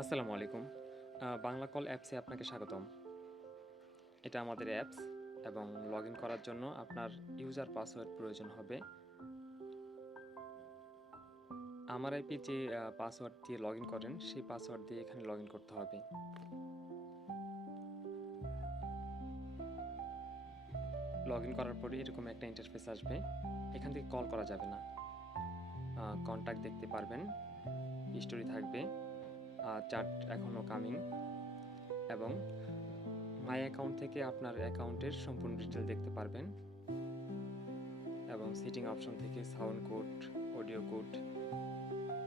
আসসালামু আলাইকুম। বাংলা কল অ্যাপসে আপনাকে স্বাগতম। এটা আমাদের অ্যাপস এবং লগইন করার জন্য আপনার ইউজার পাসওয়ার্ড প্রয়োজন হবে। আমার আইপি যে পাসওয়ার্ড দিয়ে লগইন করেন, সেই পাসওয়ার্ড দিয়ে এখানে লগইন করতে হবে। লগইন করার পরে এরকম একটা ইন্টারফেস আসবে। এখান থেকে কল করা যাবে না। কন্ট্যাক্ট দেখতে পারবেন, হিস্টোরি থাকবে, চ্যাট এখনও কামিং এবং মাই অ্যাকাউন্ট থেকে আপনার অ্যাকাউন্টের সম্পূর্ণ ডিটেল দেখতে পারবেন এবং সেটিং অপশন থেকে sound code, audio code,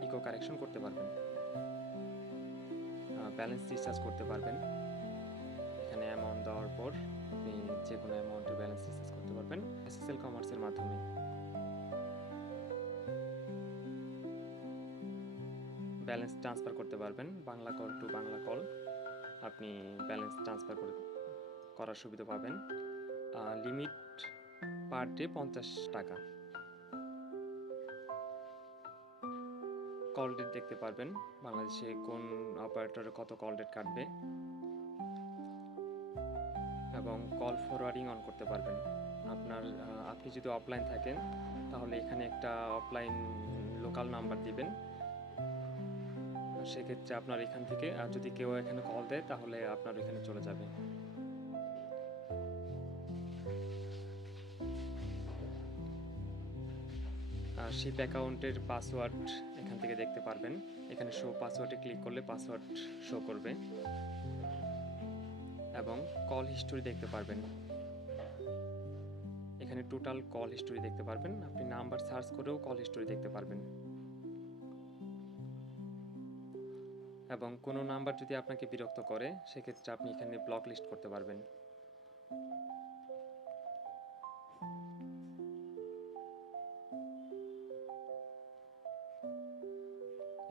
echo correction করতে পারবেন। ব্যালেন্স রিচার্জ করতে পারবেন। এখানে অ্যামাউন্ট দেওয়ার পর আপনি যে কোনো অ্যামাউন্টের ব্যালেন্স রিচার্জ করতে পারবেন এসএসএল কমার্সের মাধ্যমে। ব্যালেন্স ট্রান্সফার করতে পারবেন Bangla call to Bangla call. আপনি ব্যালেন্স ট্রান্সফার করার সুবিধা পাবেন। লিমিট পার ডে 50 টাকা। কল ডেট দেখতে পারবেন, বাংলাদেশে কোন অপারেটরে কত কল ডেট কাটবে এবং কল ফরওয়ার্ডিং অন করতে পারবেন। আপনি যদি অফলাইন থাকেন তাহলে এখানে একটা অফলাইন লোকাল নাম্বার দিবেন। সেক্ষেত্রে আপনার এখান থেকে যদি কেউ এখানে কল দেয় তাহলে আপনার এখানে চলে যাবে। শিপ অ্যাকাউন্টের পাসওয়ার্ড এখান থেকে দেখতে পারবেন। এখানে শো পাসওয়ার্ডে ক্লিক করলে পাসওয়ার্ড শো করবে এবং কল হিস্টোরি দেখতে পারবেন। এখানে টোটাল কল হিস্টোরি দেখতে পারবেন। আপনি নাম্বার সার্চ করেও কল হিস্টোরি দেখতে পারবেন এবং কোনো নাম্বার যদি আপনাকে বিরক্ত করে সেক্ষেত্রে আপনি এখানে ব্লক লিস্ট করতে পারবেন।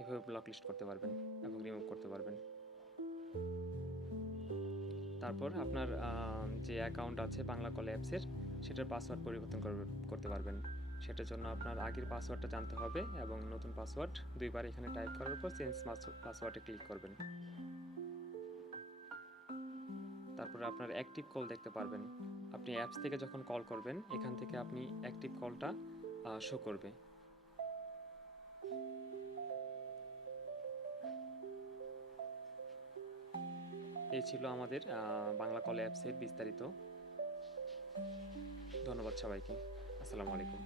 এভাবে ব্লক লিস্ট করতে পারবেন এবং রিমুভ করতে পারবেন। তারপর আপনার যে অ্যাকাউন্ট আছে বাংলা কল অ্যাপসের, সেটার পাসওয়ার্ড পরিবর্তন করতে পারবেন। সেটার জন্য আপনার আগের পাসওয়ার্ডটা জানতে হবে এবং নতুন পাসওয়ার্ড 2 বার এখানে টাইপ করার পর চেঞ্জ পাসওয়ার্ডে ক্লিক করবেন। তারপরে আপনার অ্যাক্টিভ কল দেখতে পারবেন। আপনি অ্যাপস থেকে যখন কল করবেন এখান থেকে আপনি অ্যাক্টিভ কলটা শো করবে। এই ছিল আমাদের বাংলা কল অ্যাপসের বিস্তারিত। ধন্যবাদ সবাইকে। আসসালামু আলাইকুম।